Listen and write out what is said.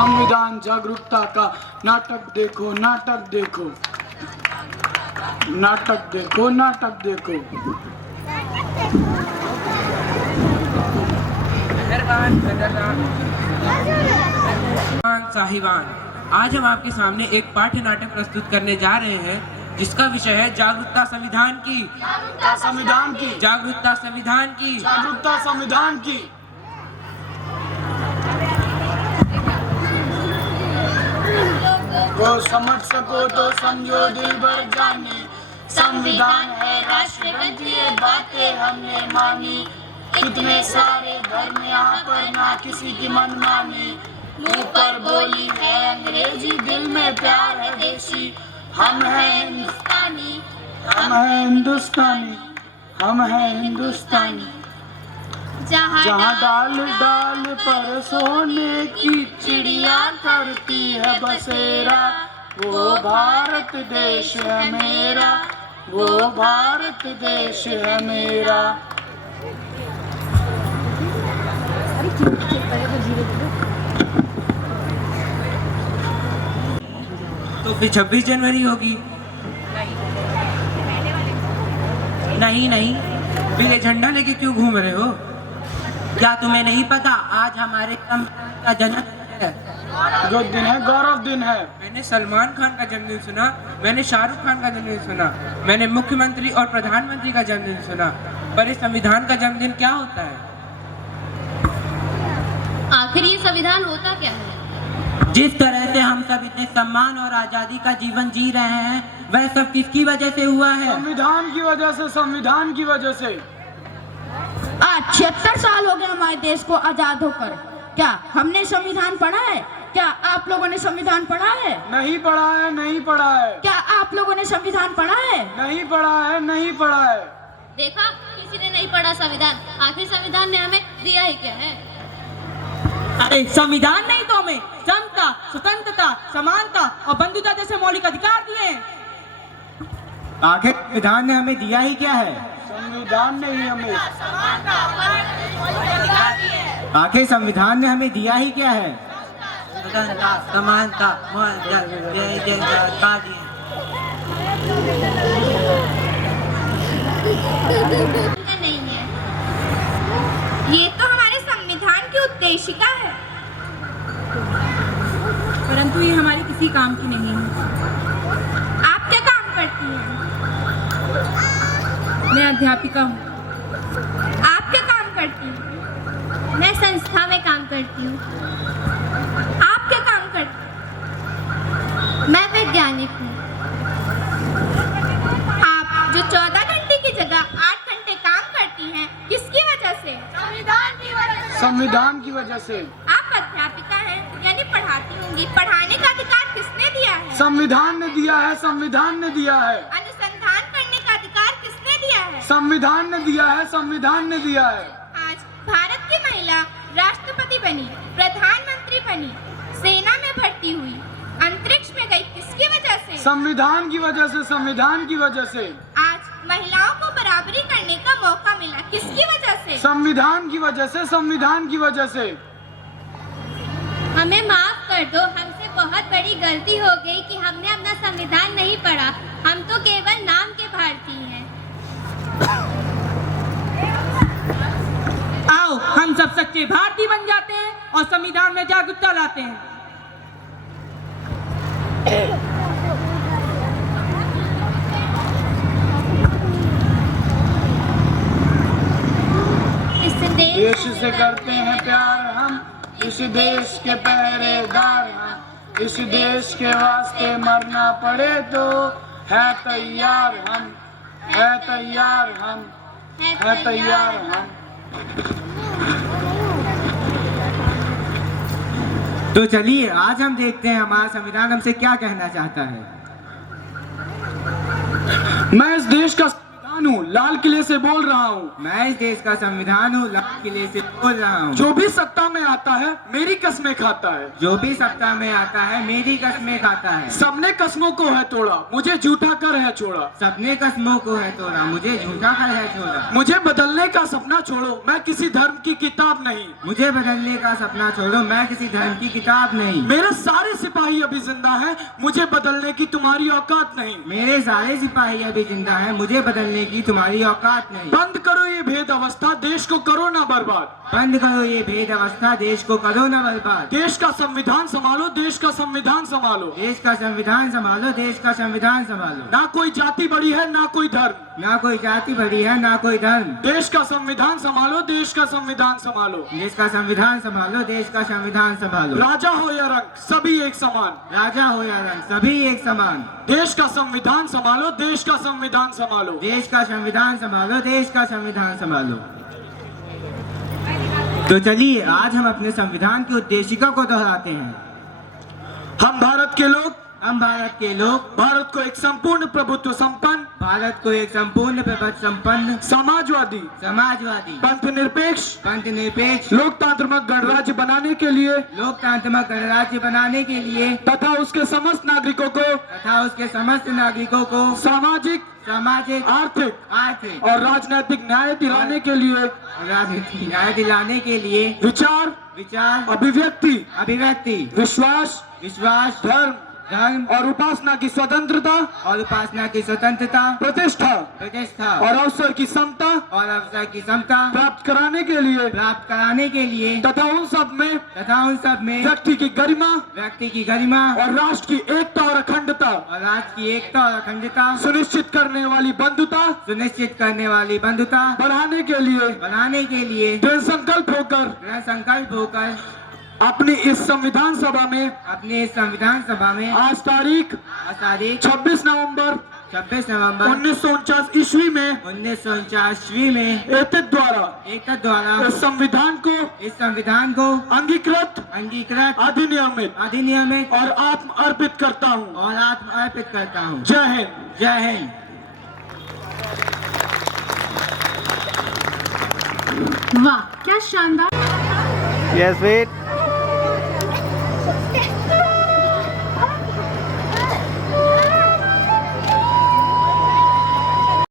संविधान जागरूकता का नाटक देखो, नाटक देखो, नाटक देखो, नाटक देखो। साहिबान, आज हम आपके सामने एक पाठ्य नाटक प्रस्तुत करने जा रहे हैं जिसका विषय है जागरूकता संविधान की। जागरूकता संविधान की। जागरूकता संविधान की। जागरूकता संविधान की। वो समझ सको तो समझो, दिल भर जाने, संविधान है राष्ट्रगंज, ये बातें हमने मानी। कितने सारे धर्म यहाँ पर, ना किसी की मनमानी। मुंह पर बोली है अंग्रेजी, दिल में प्यार है देसी। हम हैं हिंदुस्तानी, हम हैं हिंदुस्तानी, हम हैं हिंदुस्तानी। जहाँ डाल डाल पर सोने की चिड़िया करती है बसेरा, वो भारत देश है मेरा, वो भारत देश है मेरा। तो फिर 26 जनवरी होगी? नहीं नहीं, फिर ये झंडा लेके क्यों घूम रहे हो? क्या तुम्हें नहीं पता आज हमारे का जन्मदिन है? जो दिन है गौरव दिन है। मैंने सलमान खान का जन्मदिन सुना, मैंने शाहरुख खान का जन्मदिन सुना, मैंने मुख्यमंत्री और प्रधानमंत्री का जन्मदिन सुना, पर इस संविधान का जन्मदिन क्या होता है? आखिर ये संविधान होता क्या है? जिस तरह से हम सब इतने सम्मान और आजादी का जीवन जी रहे हैं, वह सब किसकी वजह से हुआ है? संविधान की वजह से, संविधान की वजह से। आज 76 साल हो गए हमारे देश को आजाद होकर। क्या हमने संविधान पढ़ा है? क्या आप लोगों ने संविधान पढ़ा है? नहीं पढ़ा है, नहीं पढ़ा है। क्या आप लोगों ने संविधान पढ़ा है? नहीं पढ़ा है, नहीं पढ़ा है। देखा, किसी ने नहीं पढ़ा संविधान। आखिर संविधान ने हमें दिया ही क्या है? अरे संविधान नहीं तो हमें समता, स्वतंत्रता, समानता और बंधुता जैसे मौलिक अधिकार दिए हैं। आखिर संविधान ने हमें दिया ही क्या है? संविधान ने ही हमें, आखिर संविधान ने हमें दिया ही क्या है? स्वतंत्रता, समानता, नहीं है, ये तो हमारे संविधान की उद्देशिका है। परंतु ये हमारे किसी काम की नहीं है। आप क्या काम करती हैं? मैं अध्यापिका हूँ। आप क्या काम करती हैं? मैं संस्था में काम करती हूँ। आप क्या काम करती हैं? मैं वैज्ञानिक हूँ। आप जो 14 घंटे की जगह 8 घंटे काम करती हैं, किसकी वजह से? संविधान की वजह से। संविधान की वजह से। आप अध्यापिका हैं, यानी पढ़ाती होंगी। पढ़ाने का अधिकार किसने दिया है? संविधान ने दिया है, संविधान ने दिया है। अनुसंधान करने का अधिकार किसने दिया है? संविधान ने दिया है, संविधान ने दिया है। आज भारत की महिला राष्ट्रपति बनी, प्रधानमंत्री बनी, सेना में भर्ती हुई, अंतरिक्ष में गई, किसकी वजह से? संविधान की वजह से, संविधान की वजह से। आज महिलाओं को बराबरी करने का मौका मिला, किसकी वजह से? संविधान की वजह से, संविधान की वजह से। हमें माफ कर दो, हमसे बहुत बड़ी गलती हो गई कि हमने अपना संविधान नहीं पढ़ा। हम तो केवल नाम के भारतीय हैं। आओ हम सब सच्चे भारतीय बन जाते हैं और संविधान में जागरूकता लाते हैं। देश से करते हैं प्यार हम, इस देश के पहरेदार हम। इस देश के वास्ते मरना पड़े तो है तैयार हम, है तैयार हम, है तैयार हम। तो चलिए आज हम देखते हैं हमारा संविधान हमसे क्या कहना चाहता है। मैं इस देश का संविधान हूँ, लाल किले से बोल रहा हूँ। मैं इस देश का संविधान हूँ, लाल किले से बोल रहा हूँ। जो भी सत्ता में आता है मेरी कस्में खाता है। जो भी सत्ता में आता है मेरी कस्में खाता है। सबने कस्मों को है तोड़ा, मुझे झूठा कर है छोड़ा। सबने कस्मों को है तोड़ा, मुझे झूठा कर है छोड़ा। मुझे बदलने का सपना छोड़ो, मैं किसी धर्म की किताब नहीं। मुझे बदलने का सपना छोड़ो, मैं किसी धर्म की किताब नहीं। मेरे सारे सिपाही अभी जिंदा हैं, मुझे बदलने की तुम्हारी औकात नहीं। मेरे सारे सिपाही अभी जिंदा हैं, मुझे बदलने की तुम्हारी औकात नहीं। बंद करो ये भेद अवस्था, देश को करो ना बर्बाद। बंद करो ये भेद अवस्था, देश को करो ना बर्बाद। देश का संविधान संभालो, देश का संविधान संभालो। देश का संविधान संभालो, देश का संविधान संभालो। ना कोई जाति बड़ी है ना कोई धर्म। ना कोई जाति बड़ी है ना कोई धर्म। देश का संविधान संभालो, देश का संविधान संभालो। देश का संविधान संभालो, देश का संविधान संभालो। राजा हो या रंग सभी एक समान। राजा हो या रंग सभी एक समान। देश का संविधान संभालो, देश का संविधान संभालो। देश का संविधान संभालो, देश का संविधान संभालो। तो चलिए आज हम अपने संविधान की उद्देशिका को दोहराते हैं। हम भारत के लोग, हम भारत के लोग भारत को एक संपूर्ण प्रभुत्व संपन्न, भारत को एक संपूर्ण प्रभुत्व संपन्न, समाजवादी, समाजवादी, पंथ निरपेक्ष, पंथ निरपेक्ष, लोकतांत्रिक गणराज्य बनाने के लिए, लोकतांत्रिक गणराज्य बनाने के लिए तथा उसके समस्त नागरिकों को सामाजिक, आर्थिक और राजनीतिक न्याय दिलाने के लिए, राजनीतिक न्याय दिलाने के लिए विचार, अभिव्यक्ति, विश्वास, धर्म और उपासना की स्वतंत्रता, प्रतिष्ठा और अवसर की समता प्राप्त कराने के लिए तथा उन सब में व्यक्ति की गरिमा और राष्ट्र की एकता और अखंडता सुनिश्चित करने वाली बंधुता बढ़ाने के लिए दृढ़ संकल्प होकर अपनी इस संविधान सभा में आज तारीख 26 नवंबर 1949 ईस्वी में एतद द्वारा इस संविधान को अंगीकृत अधिनियमित और आत्म अर्पित करता हूँ। जय हिंद। वाह क्या शानदार। Yes, wait.